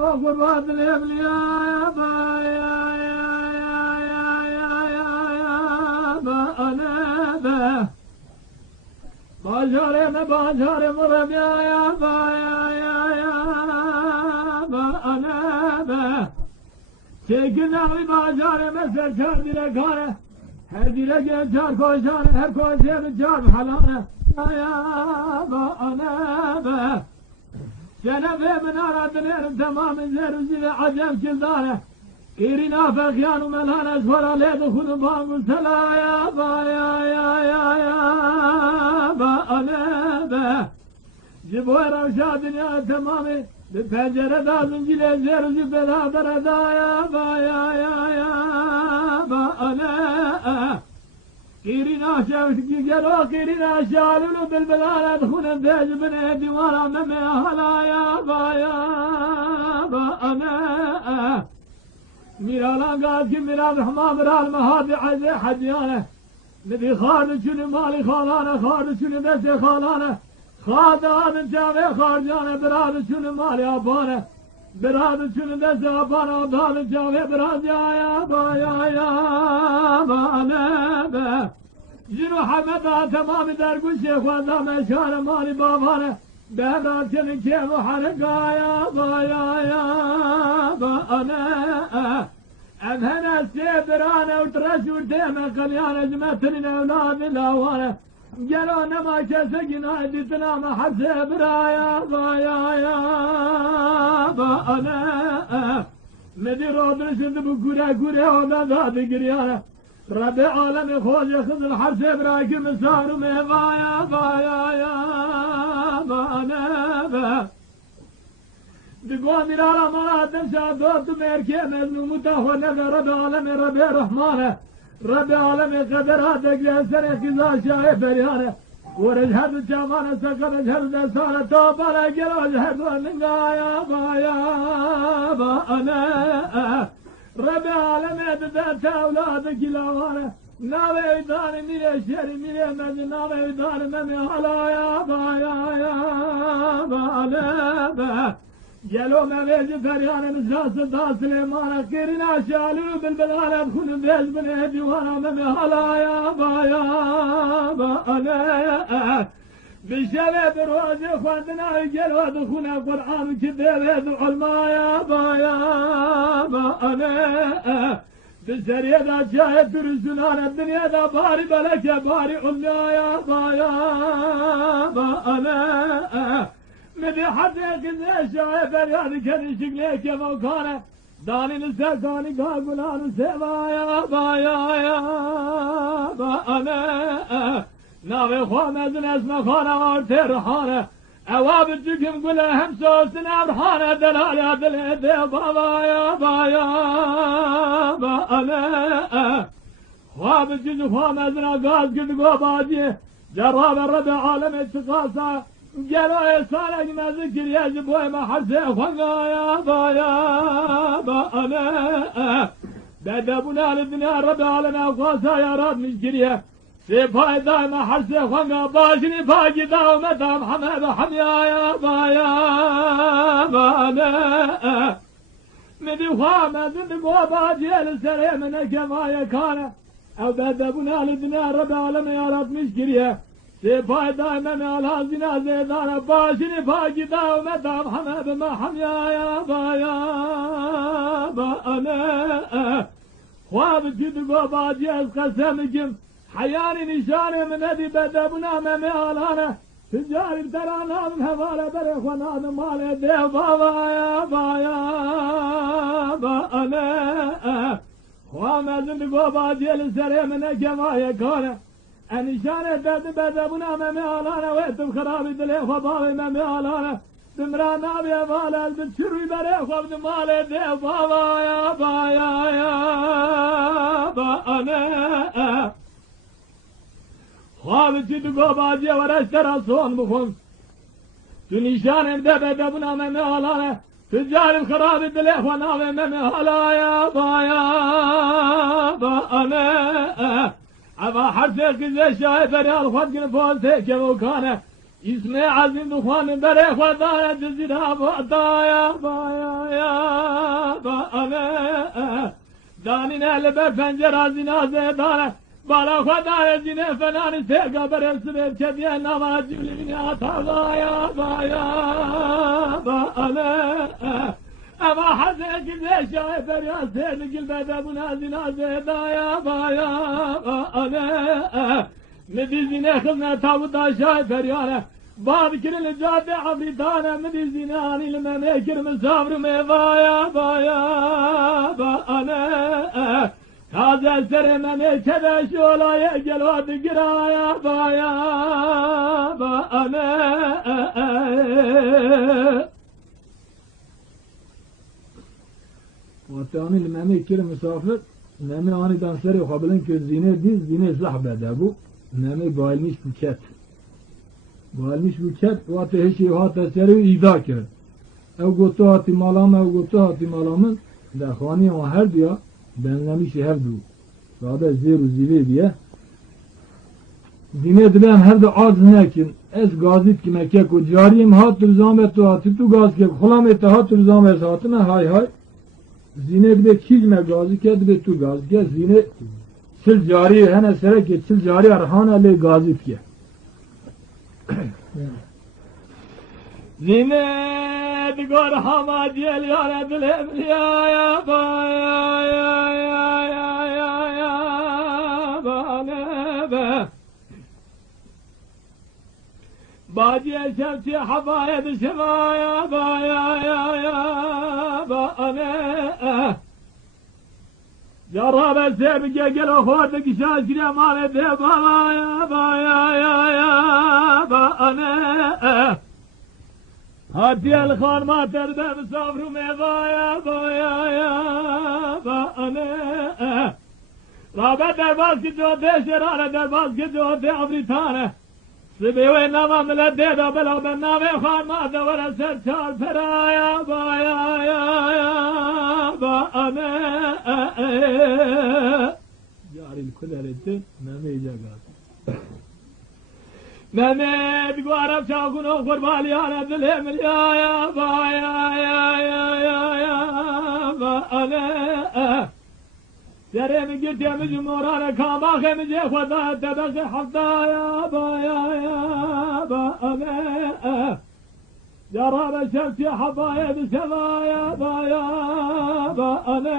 وقربات الأبلياء أنا باجار مرب يا أنا سيكنا باجار مسر شار دلكانه هر دلك جار كوشان هر كوشان جار حلانه يا أنا شنفه من أرادنا تمام زير زير عجم كلدانه كيرنا فخيان وملهانا اسفر عليه دخول بانقو سلا يا أنا جبوه روشا دنيا تمامي بپنجره دا زنجیل زیر زبدا دردا يا أنا كيرنا شاوش جيجرو كيرنا شالولو بالبلالة دخونا بيج بني ديوانا ممي هلا يا أنا ميرالان قال كي ميرال رحمة ميرال مهادي عزي حديانه ندي خارج شنو مالي خالانه خارج شنو بس خالانه خادان جاوي خارجانه براد شنو مالي ابانه براد شنو بس ابانه دان جاوي براد يا أنا جنو حمدا تمام درگو شيخ واندا مشان مالي بابانه بهرات شنو كيف حرقا يا أنا أمهنا السيدرانة وترش وديمة قليانة جمتنين أولاد الأوانة قالونا ما كسقنا جتنا ما حسب رايا أنا مدير أدرس بقرى قرى وما ذات قريانة ربي عالمي خوش يخذ الحسب رايك مسار مهبايا أنا دقوان الى ما تنسى دوت ميركي مزنو متاخر رب العالمين ربي رحمانه رب العالمين قدر هذا جسر كذا شايف بريانه ورجهد الجمانه سكر جهد دسانه توبه لجل جهد من يا أنا رب العالمين بدأت اولادك لاوانه ناوي دار ميري شيري ميري مزن ناوي دار ممي هلا يا أنا جلو مغيج فريان مساس دا سليمان كيرنا شالو بالبلالة دخل بيج بني ديوانا ممي هلا يا أنا بشلي بروجي خواندنا جلو دخونا قرآن كبير يدعو الماء يا أنا بسرية دا شاهد رسولان الدنيا دا باري بلك باري عليا يا أنا مدي حدك زي شايف الياد كان شكلك يا موكانه داني نسكاني قاقولان سيبا يا أنا ناوي خوامزن اسم خانه وارترحانه اواب الجكم قوله هم سوسنا برحانه دلالة دلالة يا أنا خواب الجكم خوامزن قاز قد قوباجي جراب الرب عالم اتقاصه قالوا يا صالح ما ذكر يا جبوي ما حسي خلقا يا أنا بدأبنا للدنيا رب العالمين وقاسا يا رب مشكريه سيفاي دايما حسي خلقا باشني فاجي داو مدام حمد حميا يا أنا مدي خامة ذنبوا باجي للسليم من كما يكان أو بدأبنا للدنيا رب العالمين يا رب مشكريه سيفاي دايما على زنا زيدان باشني فاجي داو مدام حمد ما حميا يا أنا خواب جدقو باجي قسمكم حياني نشاني من هدي بدبنا ممي علانا تجاري ترانا من هوالا بريخوانا من مالي دي يا أنا خواب جدقو باجي لسري من كما يكونه انشانه درد بدبنا ممي علانا ويتم خرابي دليخ وبابي ممي علانا دمرانا بيا بالا البتشروي بريخ وابد مالي دي يا أنا خواب جدقو باجي ورشترى صون بخون تنشانه بدبنا ممي علانا تجاري خرابي دليخ ونابي ممي هلا يا أنا أبا حرسك زي شايف ريال خدقن فوزيك وكانه İsmi azim duhanı bere khudaya cizira bataya baya bana danin el ber pencere zinaze dana bala khudaya cine falan serga bere sibir kediye namaz cülini atagaya baya bana ama hazret güzel şahitler ya serdi gilbede buna zinaze daya baya bana مديزينه خلنا تابوتا شايف ريانه بعد كل الجادة عفريتانه مديزيناني لما ميكر مسافر ميضايا بايا بانا تازه سري ما ميكده شولا يجل واد قرايا بايا بانا واتاني لما ميكر مسافر نامي اني دان سري قبلن كو زينه ديز زينه صحبه دابو نامي بايلmiş buket. Bailmiş buket vate heşi hata seri ida kir. Ev gotu hati malam ev gotu hati malamın da khani o her diye benlemiş her du. Sade zeru zive diye. Dine dilen her de az nekin. Es gazit ki mekke ko cariyim hatır zahmet tu hati tu gaz ke khulam et hatır zahmet hatına hay hay. Zine bir de kizme gazi ke de tu gaz ke zine sil cari hene sere ke sil cari arhana le gazit ke. Zine digor hama diyel yâre dilem ya ya ba ya bana be Badiye şevçi havaya düşeva ya ba ya bana Yarabe sebike gel o hordu ki şaşire male de ba ya bana Hatiyel khan mater be misafru mevaya baya bana Rabe derbaz ki jo de şerane derbaz ki jo de avritane Sibiwe nama mile de da bela ben nave khan mater vere ser çal peraya baya bana Yaril kuleretti memeyecek Mehmet guarab çakuno kurbaliyane dilim ya ba ya bana Seremi girtemi cumhurane kamakemi cekhvada tebeki hafta ya ba bana Yarabe şefti hafaya düşeva ya bana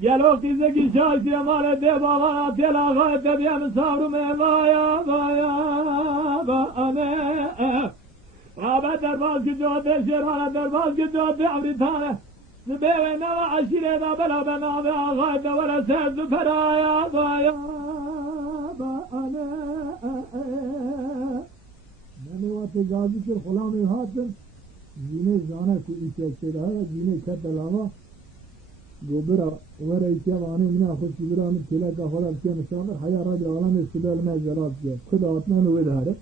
Gel o kizeki şahsi emare de bala telaga tebiye misafru mevaya bana Rabe derbaz ki code şerane derbaz ki code avritane Zibeve neva aşire da bela bena ve ağay da vere sevdu feraya bana Meni vate gazi kir khulami hatın Zine zane ku içektir haya zine kettelava Gobera vere içevani mina खुश गुबरा में खेला का होला के मुसाफिर हया राज आलम इस्तेमाल में जराब के खुद आत्मा ने वे धारे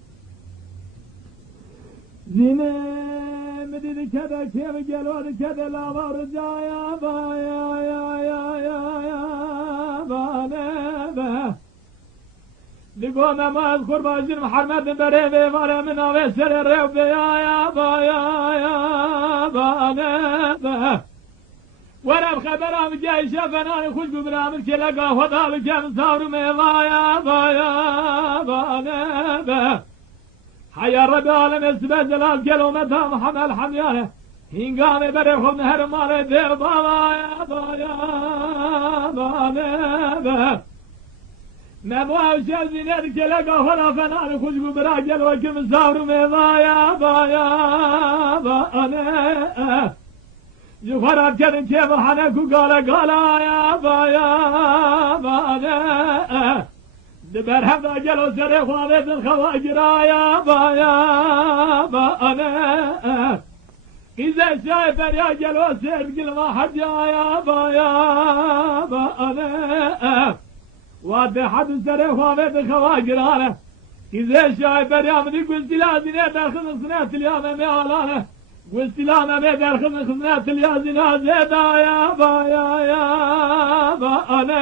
zine medidi kede keve gelodi kede lava rıcaya ya bana Digo namaz kurbacın Muhammed'in bere ve vare min ave sere revbe ya bana ورم خبرام جاي شافناني خوش ببرامل كلا وضالك يا مسافر ميضايا بايا بانا حيا ربي عالم السبع جلال قالوا متى محمد حميانه هنقامي بريخ نهر مالي دير بايا بايا بانا ممواه شازين يدك لقا ولا فناني خوش ببراجل وكي مسافر ميضايا بايا بانا Yukarı gelin kevhane ku gala ya bana Diberhem da gel o zere huavedin hava giraya bana İze şayfer ya gel o sevgil vahadya ya bana Vade hadu zere huavedin hava giraya İze şayfer ya midi güzdilazine derkın sınetil ya meme alane واستلام بدر خدمة اليازنا زيدا يا بأنا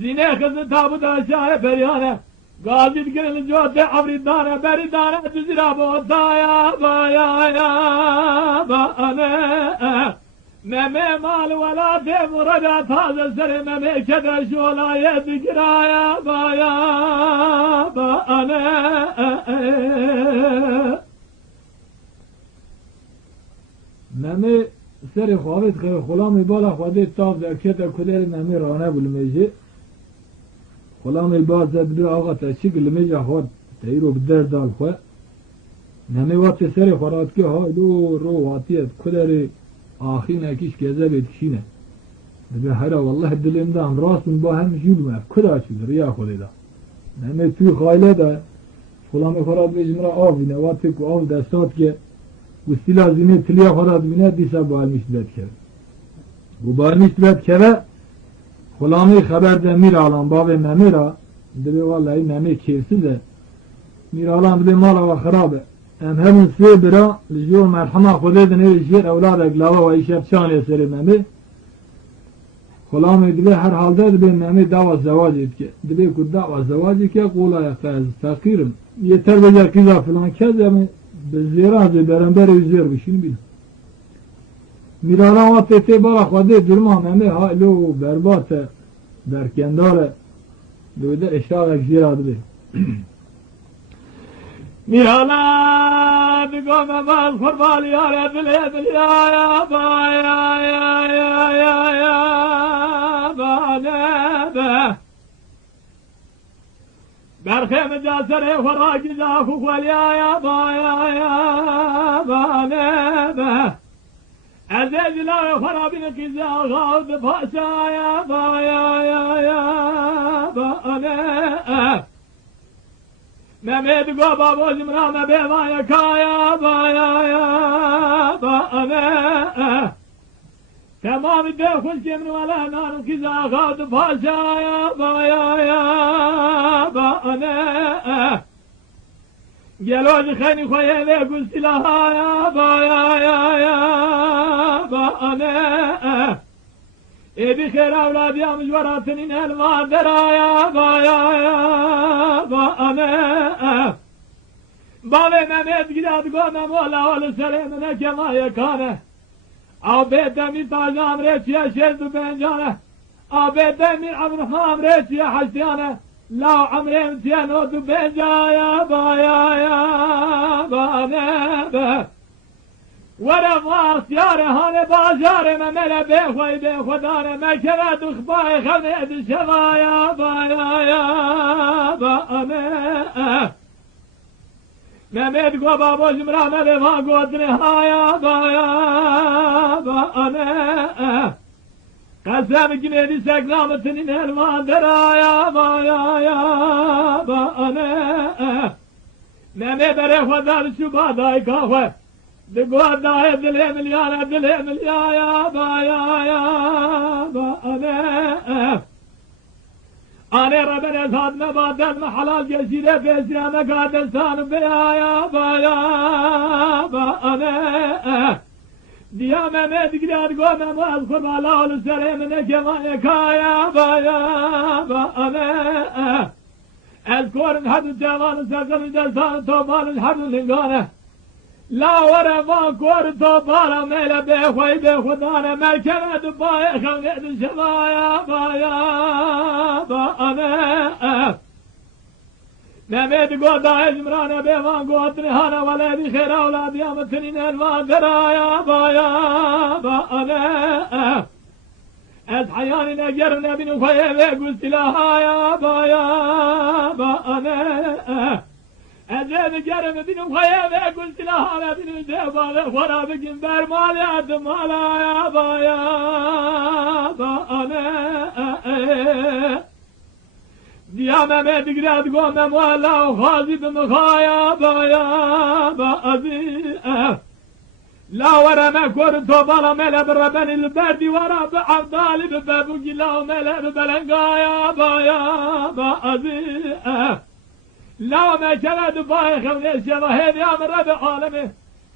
زينة خدمة تابوت أشياء بريانة Gazi dikirin jote avridane beridane düzira botaya baya ya ba ane meme mal vela demurada taze seri meme keder şolaya dikiraya baya ba ane meme seri xavit khir khulami bala khadi tav zakete kuleri meme rana bulmeji خلامي باز بدو آقا تشکل میجا خود تیرو بدر دال خو نمی وقت سری خورات که ها دو رو واتیت کدری آخی نکیش گزه بید کشینه نمی هرا والله دلیم دا هم راست من با هم جول مف کدا چیز ریا خودی دا نمی توی خایله دا خلامی خورات بیجم را آف بینه واتی که آف دستات که گستیلا زینه تلیا خورات بینه دیسا با علمیش بید کرد و با علمیش بید کرد خلامی خبر ده میرالان باب ممیرا دبی والله ممی کیسیده میرالان دبی مالا و خرابه ام همون سه برا لجور مرحمه خوده دنه جیر اولاد اگلاوه و ایشب چانه سری ممی خلامی دبی هر حال ده دبی ممی دعوه زواجید که دبی کد دعوه زواجی که قولا فقیرم yeter بجا کیزا فلان کز اما بزیران زی برنبر وزیر بشین بینم میرالان وقت تی بالا خوده درمان ممی ها لو بربات درکنداره دویده اشتاق اکشیر آده میرالان بگو ممال خربالی آره دلی دلی آیا با یا یا یا یا یا با نبه برخیم جاسره خراکی جاکو خوالی آیا با یا یا با نبه Aziz ilahi harabine kiza gavd pasaya ba ya ya ya ba ane Mehmet go babo zimrana bevaya kaya ba ya ya ba ane Tamam de kuş kemri wala nar kiza gavd pasaya ba ya ya ba ane Geloz khani khoye ve gustilaha ya ba ya ya ya ba ane Ebi khair avlad ya mujwaratinin elmadera ya ba ya ya ba ane Bale Mehmet gidad go memola ol selamine kema yakane Abedemi tajam reçiye şezdu bencane Abedemi Abraham reçiye haştiyane La amrem tiyano du benjaya ba ya ya ba nebe Wara vas yare hane bajare me mele be khudane me keve dukhbay khane ed shvaya ba ya ya ba ane Mehmet go babo jimra me va godne haya ba ya ba ane Kasem gimedi seklametinin elmadera ya ba ya ya ba ane Meme bere khudar şu baday kahve De goday dile milyana ya ba ya ya ba ane Ane Rabbine zadme badel me halal geçire bezireme kadestan be ya ba ya ba ane Diya Mehmet gider go Mehmet kurbala ol selamine kemaya kaya ba ya ba ane Ezkorun hadu cevanı sakın desan topanın hadu lingane La vare van kor topara mele be khudane merkeme dubaya khavne dışavaya ba ya ba ane Mehmet goda ezmrane bevan godne hana valedi khair avlad yametinin elmadera ya ba ya ba ane Ez hayanine gerine binu khoye ve gustilaha ya ba ya ba ane Ezemi gerine binu khoye ve gustilaha ve binu deba ve kharabi kim bermal yadım hala ya ba ya ba ane Diya Mehmet gider go memola khazib mkhaya ba ya ba azi La wara me kor to bala mele braben il berdi wara be abdal be babu gila mele belenga ya ba azi La me kelad ba khawne shaba hedi amra be alemi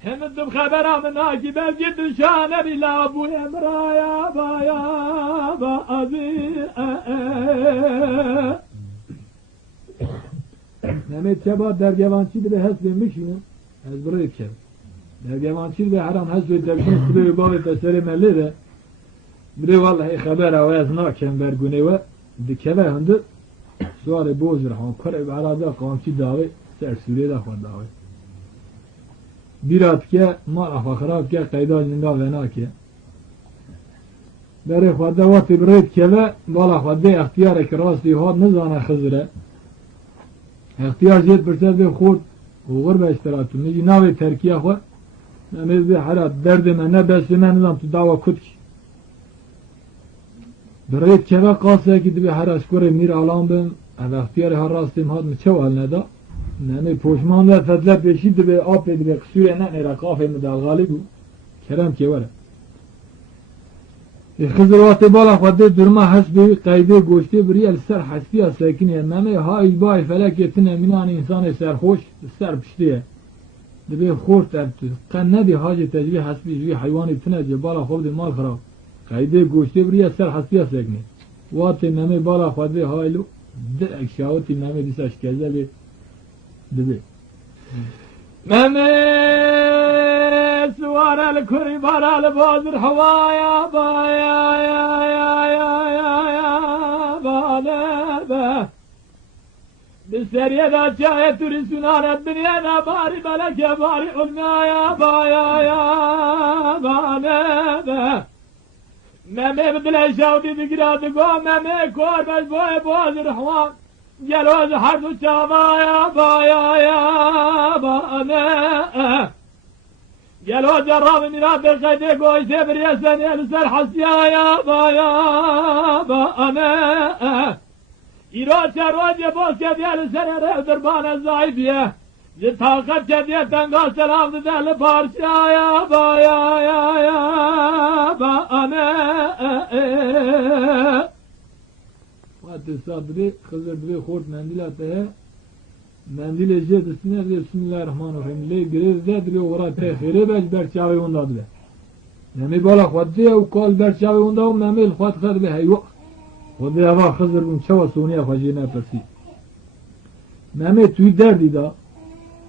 hem dum khabara min akib jid shana bila abu emra ya ba azi Mehmet Çaba dergevançıydı ve hesbetmişim. Ezbere etken. Dergevançıydı ve haram hesbetmişim. Sıbırı babı teseri melli de. Bir vallahi haber avaz naken bergune ve dikeve hındı. Suarı bozur. Han kore bir arada kamçı davi. Sersüre de kod davi. Bir atke mal afakra ke kayda jinda vena ke. Bere xwada wati biret keve bala xwada ihtiyar ki rasti had nizana khizre. İhtiyar jet birse de xod uğur be iştiratı. Nici navi Türkiye xo. Nemiz bir harat derdime ne besime nizam tu dava kutk. Biret keve qase ki dibi haras kore mir alam bim. Ev ihtiyar har rastim had mi çeval neda. Nemi poşman ve fedle peşi dibi ap dibi qsure ne nera qafe midal galibu. Kerem ki var. خزروات بالا خواده درما حسبی قیده گوشتی بریال سر حسبی ساکنیه ممه های بای فلکتنه منان انسان سرخوش سر پشتیه دبی خور ترتو قن ندی حاج تجوی حسبی جوی حیوانی تنه جه بالا خود مال خراب قیده گوشتی بریال سر حسبی ساکنیه وات ممه بالا خواده هایلو در اکشاوتی ممه دیساش کزه بی دبی ممه سوار الكري برا البوزر حوايا بايا يا يا يا يا يا بالبا بالسرية ذا جاية ترسونان الدنيا ذا باري بلك يا باري علمي يا بايا يا بالبا ممي بدل شاودي بقراد قوم ممي كور بس بوي بوزر حوان جلوز حرد شابا يا بايا يا بالبا گلو جراب میرا به قیده گوشته بریسن السر حسیا یا با انا ایرو چروج باز که دیل سر ره دربان زایبیه ز طاقت که دیل تنگا سلام دل پارچا یا با انا وقت صدری خزر دوی خورد مندیلاته mendil jet üstüne de Bismillahirrahmanirrahim. Le grezde de ora te khire bej berçavi onda de. Nemi bala khwadde u kol berçavi onda u memel khwad khad be haywa. Khwadde ava khazir bun çava suniya khajina persi. Meme tüy derdi da.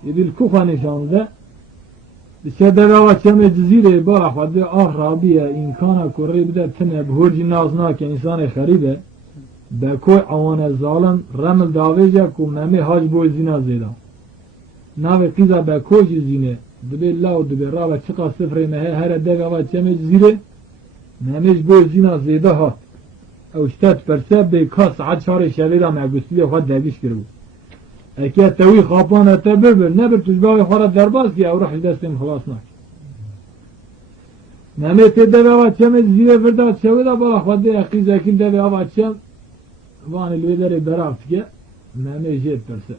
Yedil kukhani şanze. Bişede ava çeme cizire bala khwadde ah rabiya imkana kurri bide tene bhurci nazna ke insane kharibe. بکوی آوان زالن رمل داویجا کو ممی حاج بوی زینا زیدا ناوی قیزا بکوی زینه دبی لاو دبی رابا چقا سفره مهی هر دوی آوان چمی زیره ممیش بوی زینا زیدا هات او شتات پرسه بی کاس عد شار شویدا مگوستی خود دبیش کرو اکی توی خوابان اتا ببر نبر تجباوی خورد درباز که او روح دستیم خلاص ناک ممی تی دوی آوان چمی زیره فرداد شویدا بالا خود قیزا کل دوی آوان چم وان الویدر برافت که ممه جد پرسه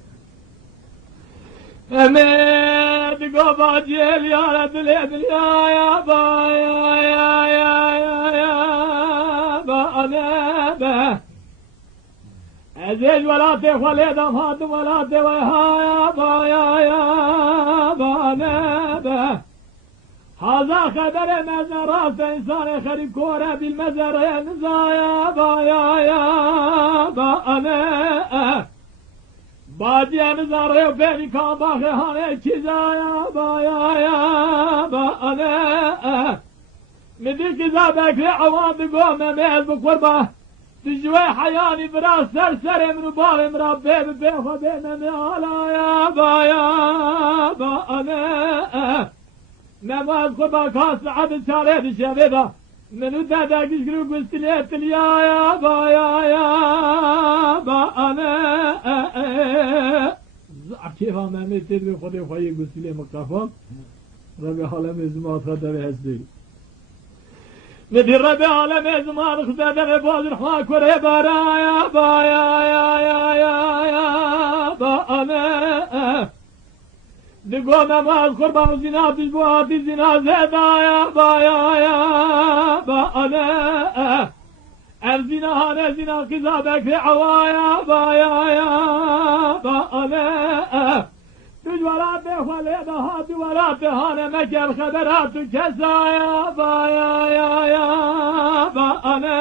امید گو با جیل یارا دلی دنیا یا با با انبه ازیج ولات خلیدم هات ولات ویها یا با انبه هذا خبر مزارات انسان خريب كوره بالمزار نزايا با انا بادي مزار بيني كان باخي هاني كزايا با انا مدي كذا بكري عوام بقوم ميز بقربه تجوي حياني براس سر من بال مربي ببيخه بين ميالا يا با انا نماز قربا كاس عبد شارع بشبيبه منو دادا قشقرو قستليت يا با انا زعب كيف امامي تدري خدي خوي قستلي مقافم ربي عالم زمان خدر هسدي ندي ربي عالم زمان خدر بوزر حواك وري بارا يا با انا دقو نماز قربان زنا تجبوات زنا زيدا يا با انا الزنا هانا زنا قزا بكري عوايا با انا تجولات خليدا هات ولات هانا مكر خبرات كسا يا با انا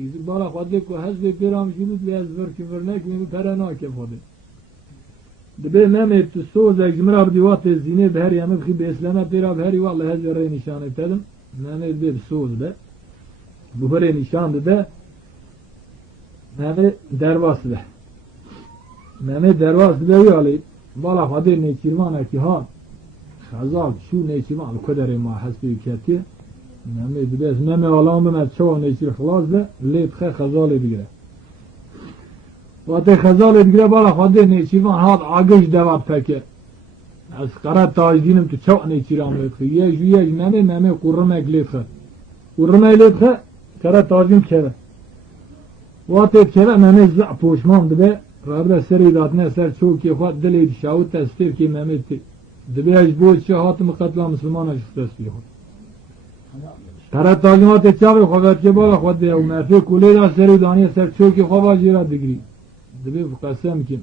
Kizi bala khode ko hazbe piram shudut ve azver kivernek ve perana ke khode. Dibe Mehmet soz egzimir abdi vate zine her yanı ki besleme pira her vallahi hazre nişan ettim. Mehmet bir soz be. Bu her nişandı da Mehmet dervas be. Mehmet dervas be yali bala khode ne kirmana ki ha Khazal şu ne kirman kadar ma hasbi kati. Mehmet biz Mehmet alam ben çoğu ne kir خلاص be lep khazal bigre. Vate khazal bigre bala khode ne kirman hat agış devat peki. Az qara tajdinim tu çoğu ne kiram lep. Ye Mehmet kurmak lep. Kurmak lep qara tajdim keve. Vate keve Mehmet za poşmam be. Rabbe seri datne ser çoğu ki xat dili şahut tasfir ki Mehmet dibe bu şahat mukatla Müslümana tasfir. Tarat tazimat çavi xabar ke bala xode o mafi kuleda seri daniye ser çoğu ki xava jira digri. Dibe qasam ki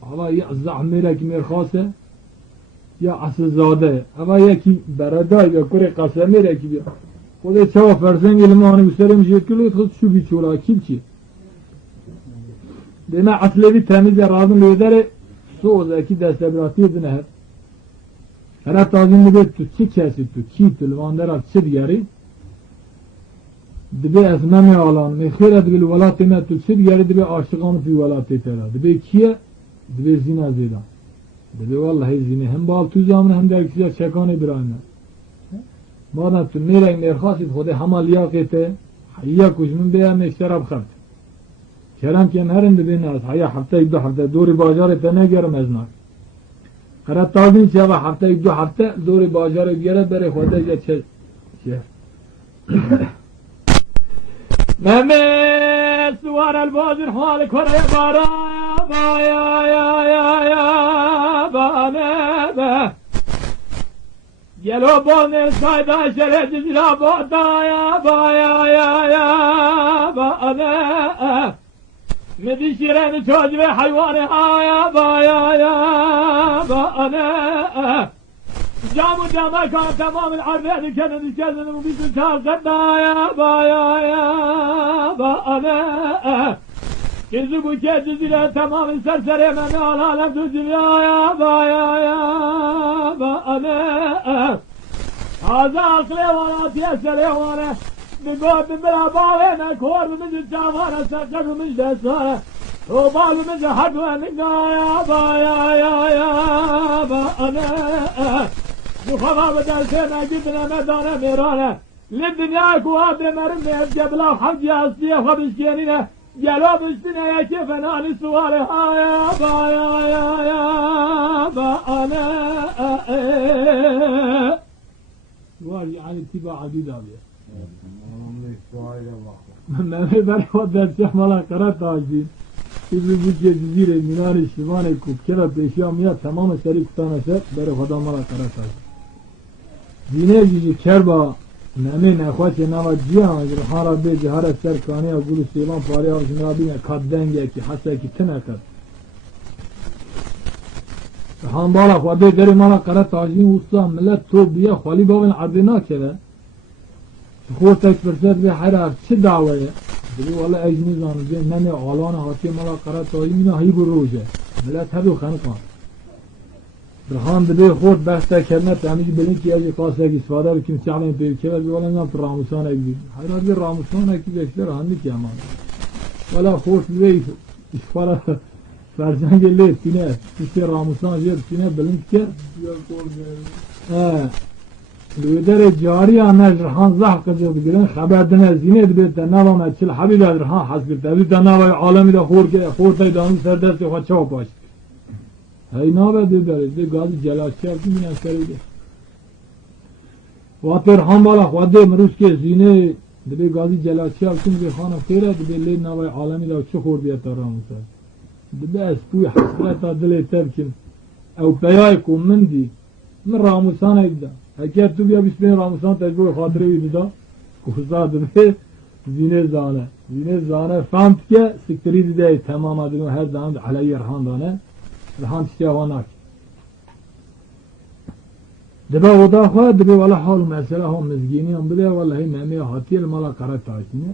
hava ya zahmere ki mer khase ya asızade hava ya ki berada ya kure qasamere ki ya. Xode çava ferzen ilmani üserim jekulu xud şu bir çola kimki. Deme aslevi temiz razım lidere soğuz ki destebrati dine. Tarat tazim dibe tu çi kesi tu ki tulvandera çi diyari. Dibe esmemi alan mekhiret bil velatı me tu çi diyari dibe aşıqam fi velatı tera. Dibe kiye? Dibe zina zeda. Dibe vallahi zina hem bal tu zamne hem de kişiye çekane birayne. Madem tu nereng nerxasit xode hamal yaqete hayya kujmun beya mekşerab khart. Kerem ki herin de binaz hayya hafta ibdu hafta dori bajar etene germeznak. Karat tazin çava hafta ibdu hafta dori bajar gere bere xode geçe. Mehmet suvar el bazir hal kore bara ba Gelo bone sayda şere dizila bada ba Medi şireni çocuğu ve hayvanı ba Camı cama kan tamamen arvedi kendini kendini bu bizim çarşıda ba Kızı bu kedisiyle tamamen serseri emeni al alem tutuyor ba Ağzı aklı evana tiyeseli evana Bir bira bağlayana korumumuzu çavana saklarımız desana O balımızı hadvemize ba Bu havamı dersene gidine medane mirane Liddünya kuhabri merim ve evcebla havciye asliye habişkiyenine Gelo üstüne yeke fenani suvari ba Sual yani tiba adid abi Mehmet ben o derse mala kara tacil Şimdi bu cezire minari şivane kupkera peşamiya tamamı seri kutanese beri hodam mala kara tacil Dine gibi kerba Mehmet nekhaçe nava cihan agir hara beci hara serkaniya gulu sevan pari avşin rabine kaddenge ki hasa ki tınakad Han bala khwade deri mala kara tacil usta millet to biya khwali babin ardina keve خود تک فرصت به هر چه دعویه دیگه والا اجنی زانوزه نمی آلان حاکی ملا قرار تایی مینا هی بروجه ملت هدو خنقان برخان دیگه خود بحثه کرنه تمیجی بلین که از خاصه که استفاده بکیم چعلیم پیو که ولی والا نام پر راموسان اگید هر آدمی راموسان اگید بیشتر هنده که امان والا خود دیگه اشفاره فرزنگ لید تینه تیسته راموسان جیر تینه بلین که Lüder cari anel rhan zah kızı bilen haberdine zine de tanava çil habib rhan hasbir tabi tanava alemi de hortay danı serdest yok çok baş. Hay nabe de de gaz celaşçı yaptı yine seride. Vater hambala xwade mruske zine de gaz celaşçı yaptı bir xana fere de le nava alemi de çok hor biya taramsa. De bas bu hasret adle tebkin. Ev peyay kumndi. Min ramusana ibda. Hakikat tu biya bismillah Ramazan tecrübe hatırı vida kuzadı ve zine zane famt ke siktiri de tamam adını her zaman alayı rhan dane rhan tişavanak deba oda kha deba wala hal mesela hom mezgini hom bile wallahi mami hatiyel mala karat taşine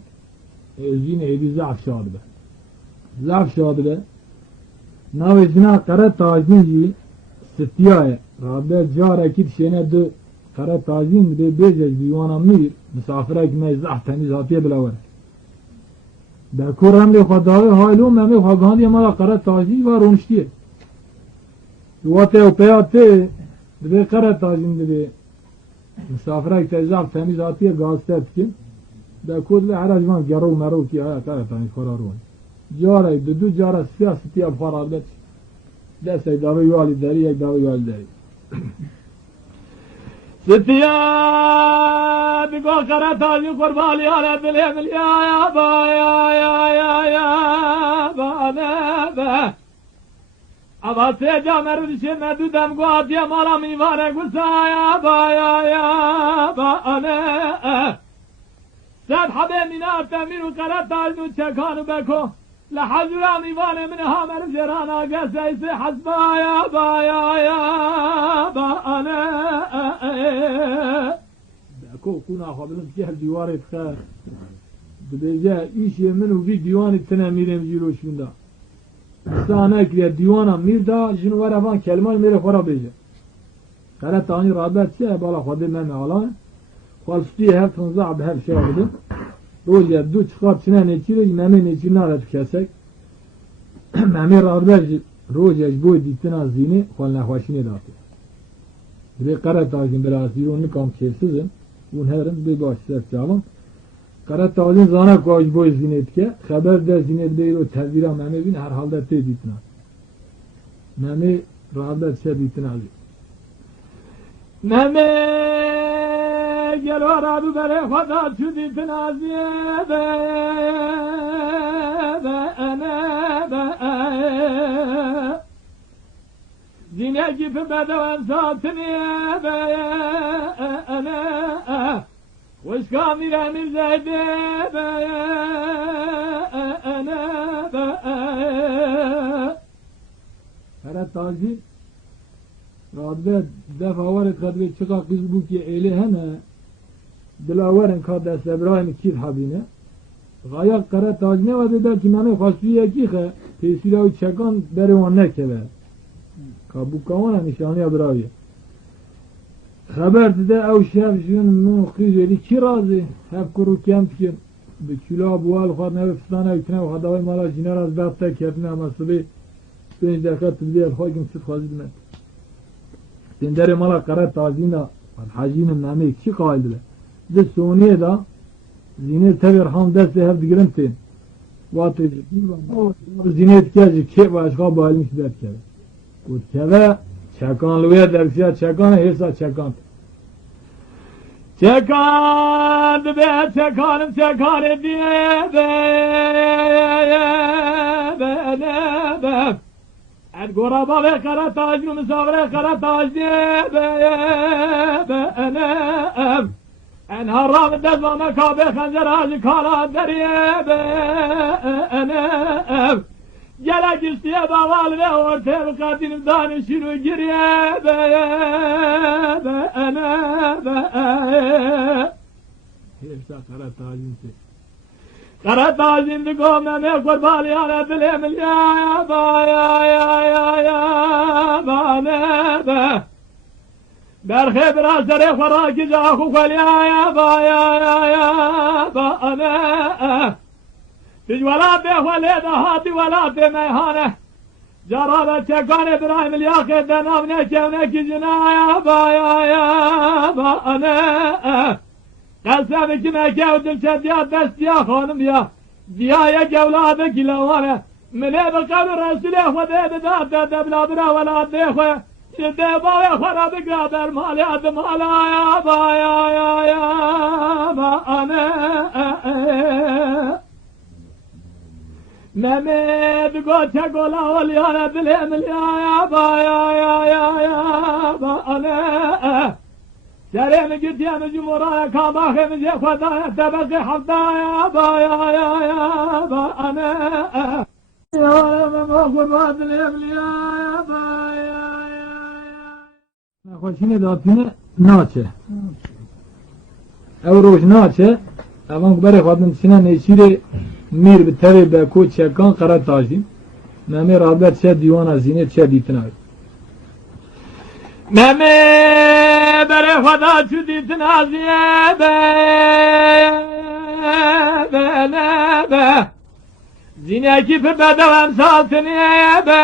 Ezine evi zaf şadı be. Zaf şadı be. Navezina kara tacini Setiye Rabbe careki tişene de kara tacin de bezej biyana mir misafire gitmeyi zaf temiz hatiye bile var. Der Kur'an de Khadavi haylum meme khagandi mala kara tacin var onuştiye. Duate o peyate de kara tacin de misafire gitmeyi zaf temiz hatiye gazete etkin. Der Kur'an harajman garo mero ki ha kara tacin kararı var. Care de du cara siyaseti ya farabet. Dese davi yali deri ek davi yali deri. Setiya biko kara taji kurbali ala bilemil ya ba ya ba ne be. Abase camer dişe medu dem guat ya mala mivare gusa ya ba ne. Sen habe minar temiru kara taji çekanu beko. لحجرا ميوان من هامر جرانا قسيس حسبا يا با با انا بكو كنا خبرم كي هالديوار تخار ببيجا ايش منو في ديوان التنامير مجيلو شوندا سانا كي ديوانا ميردا جنو ورافان كلمه ميره خورا بيجا قال تاني رابط شي بالا خدي من علان خالصتي هف تنزع بهال شي بده روز دو çıkart çine ne çile meme ne çine ara tükesek meme rağbet روز bu ditina zini kolna hoşine dağıtı bir kara tacın biraz yürünü kam çelsizim un herin bir başlar çalım kara tacın zana koş bu zinetke haber de zinet değil o tedbira meme bin her halde te ditina meme rağbet şey ditina meme gelo rabu bere khada çudi tnaziye be ana be zine gibi bedeven zatniye be ana وش كاميرا من زيدي be ana be Ferhat Tazi Rabbe defa varet kadri çıkak biz bu ki eyle hene Dilaverin kardeş İbrahim kid habine Gayak kara tacine ve dedi ki meme fasuye ki he Tesila çekan beri on ne keve Kabu kavana nişanı yadravi Haber de ev şefjün muhkizeli ki razı hep kuru kemtkin bir kilo bual khad ne fistana ütne ve hadavay mala jiner az batta kepne ama subi 5 dakika tübdiyel hakim süt khazidmet Dinderi mala kara tacina hacinin name ki kaydile de Soniye da zinet tever ham deste hep digirimtin Vatı zinet kezi ke başka balmiş der keve Kut keve çekanlığa dersiya çekan hesa çekan Çekan be çekanım çekan diye be El goraba ve kara tacını misafire kara tac diye be En haram dezvana kabe khanzer hacı kala deriye be Gelek istiye baval ve ortaya katinim danışını giriye be Hepsa kara tacınsı Kara tacındı gomeme kurbali yana bilemil ya ba ne Berhe biraz dere khoraki jahu khal ya ba ne Tijwalat de khwaleda hati walat de meyhane Jaraba çekan İbrahim İlyâk denav ne kevne ki cinaya ba ne Qasem ki mekev dilçe diya destiya hanım ya Diyaya gevladı kilavane Mine bikadı Resulü khwede da debladına velat de khwe Şimdi bave kharabi grader mali adım ala ya ba ne Mehmet goçe gola ol yana bilemil ya ba ana Seremi gidiyemi cumhuraya kabahemiz ye khudaya tebeki haftaya ba ana Ya Mehmet kurban bilemil ya ba Khoşine datine naçe Ev roj naçe Evan kubere khadın içine neçire mir bi teri beko çekan kara tajin. Meme rabet çe divana zine çe ditina. Meme bere khada çu ditina ziye be zine ki pir bedevem saltiniye be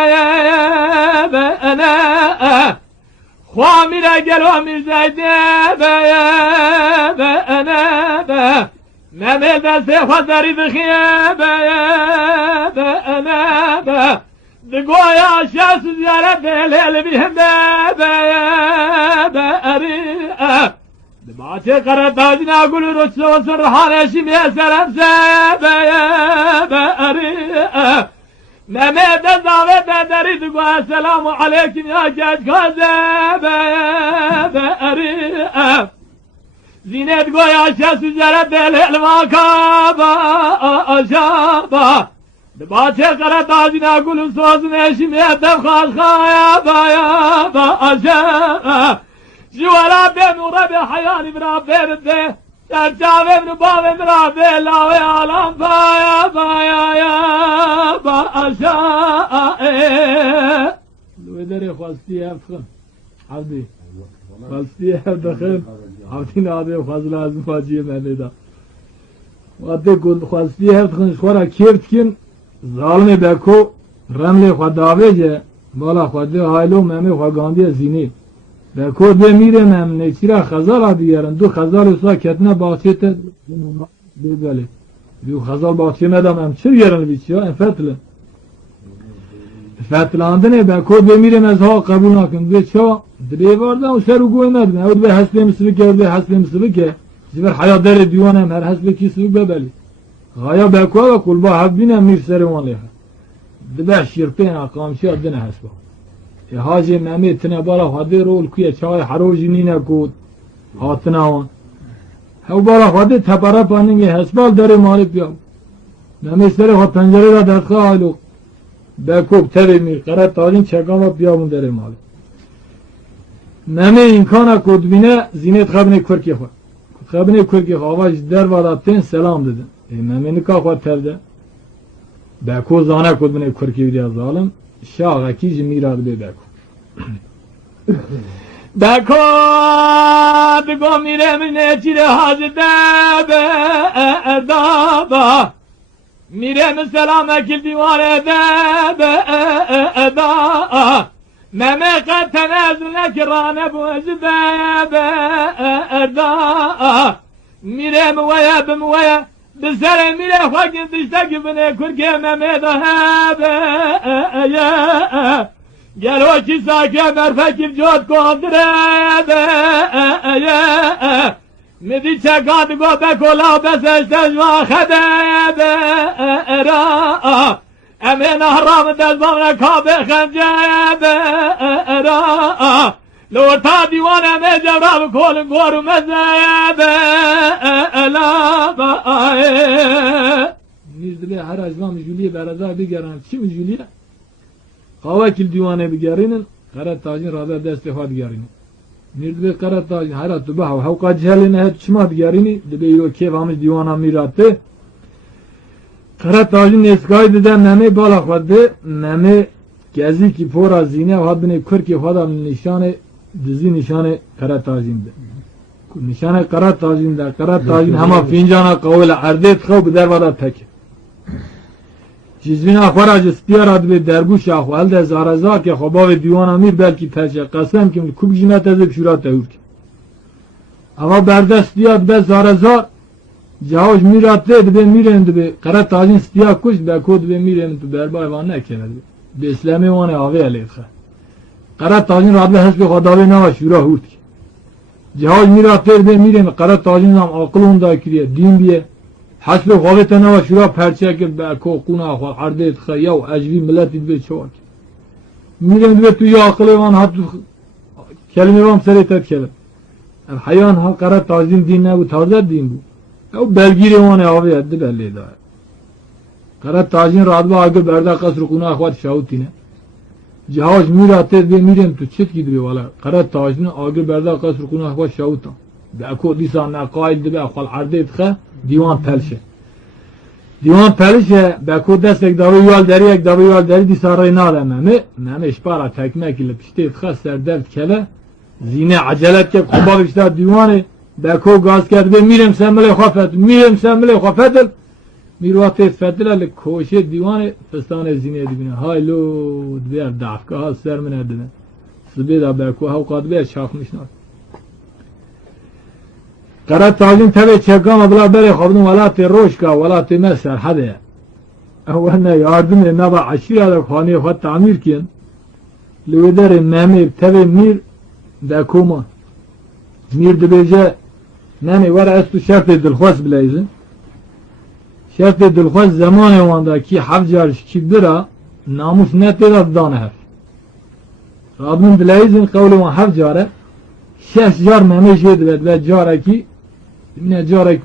Khwamire gelo mirzeyde be Meme deste khwazari dikhiye be Digoya şahs ziyaret belel bihim be Bahçe karatacına gülü rüçlü olsun rıhane şimdiye seremse be Mehmet'e davet ederi digoya selamu aleyküm ya geç gaze be Zinet goya şahs ziyaret belel makaba aşaba Bahçe karatacına gülü sözün eşimiye tevkaz khaya aşaba Jivara ben urabe hayali beraber de Serçave ben bave beraber lave alam baya ya ba aşağı Lüvedere khwasti afkın Abdi khwasti afdakın Abdin abi khwaz lazım faciye meneda Vade kul khwasti afkın khwara kirtkin Zalme beko Ramle khwadavece Bala khwadi haylo meme khwagandiye zini Beko demire mem neçira khazal diyerin du khazal usa ketne bahçete bebeli du khazal bahçeme de mem çir yerin biçiyor enfetle fetlandene beko demire mezha kabul nakin beço drivardan useru goymed ne od be hasbe misbike be hasbe misbike ziver hayat der divanem her hasbe ki sibik bebeli gaya beko ve kulba habbine mir serwan leha dbe şirpen aqamşi adına hasbe Hacı Mehmet ne bala hadi rol kuya çay haroji nine kut hatına on. Hev bala hadi tepara paninge hesbal deri malik ya. Mehmet sere ha pencerede dakika alo. Bekop teremir kara talin çekama piyamun deri malik. Mehmet imkana kudbine zinet khabne kurki kha. Khabne kurki khavaj der vadaten selam dedi. Mehmet'in kafa terde. Beko zana kudbine kurki diye zalim. Şaha ki jimirad be beko. Beko beko mirem ne çile hazde be edaba mirem selam ekil divare de be eda meme kad tenazül kirane bu ezde be eda mirem veya bim veya Bizlere mire fakin dişte gibine kurke meme daha be Gel o ki sake merfekir cot kondire be Midi çekadı go bekola beseşteş vahede be Emin ahramı dezbamre kabe khence be Lorta divane me cevrav kolun goru mezebe Nizdile her ajvam jüliye beraza bigeran kim jüliye? Kavakil divane bigerinin karat tajin rabe destefad gerini. Nizdile karat tajin harat tubaha havka cehaline het çmat gerini dibe yo kevamiz divana miratte. Karat tajin eskaydı da meme balakvadı meme gezi ki pora zine hadbine kırki hadam nişane dizi nişane kara tajinde. Nişane kara tajinde. Kara tajin hama fincana kavle ardet khaw bidar vada tek. Cizvina kharaj stiyar adbe derguş ahval elde zaraza ke khabav diwan amir belki tercih qasam kim kub jimat azib shurat tawr. Ama berdast diyat be zaraza Cahoj miratte be mirend be kara tajin stiya kuş be kod be mirend be berbay van ne kenedi. Be İslami wane ave alayha. Kara tajin radbe hasbe khadavi na shura hurt. Cahoj miratte be mirend kara tajin nam aqlunda kiriye din biye hasbe khavete na shura perçe ke be ko kuna khwa ardet khayaw ajvi millet be çok. Mirend be tu ya aqle van hat kelime vam seretet kelim. Hayan ha kara tajin din ne bu taze din bu. O belgiri wane abi addı belli da. Kara tajin radba agı berda kasr kuna akhwat şautine. Cahaj miratet be mirem tu çit gidiyor valla. Kara tajin agı berda kasr kuna akhwat şauta. بأكو ديسان قائد دبا خال عرديت خا ديوان پلشه ديوان پلشه بأكو دستك داوي يال داري يك داوي يال داري ديسان رينا ممه اشبارا تكمه كي لپشتيت خا سر درد كله زينه عجلت كب خباب اشتا ديوانه بأكو غاز کرده میرم سمله خافت میرم سمله خافت میروات فتله لکوشه دیوانه فستان زینه دیبینه های لو دبیر دعفکه ها سر من ادنه سبیده بأكو ها وقاد بیر شاخ مشناد قرار تاجين تبي تشكام بلا بري خبرن ولات روشكا ولات مسر حدا أولنا ياردم نبع عشرة هذا خاني خد تعمير كين لو در مامي تبي مير داكوما مير دبيجا نامي ورا استو شرط دلخواس بلايزن شرط دلخواس زمان واندا كي حفجارش كي برا ناموس نتيرا دانه رابن بلايزن قولوا حفجاره 6 جار مامي جيد بد جاركي من جارك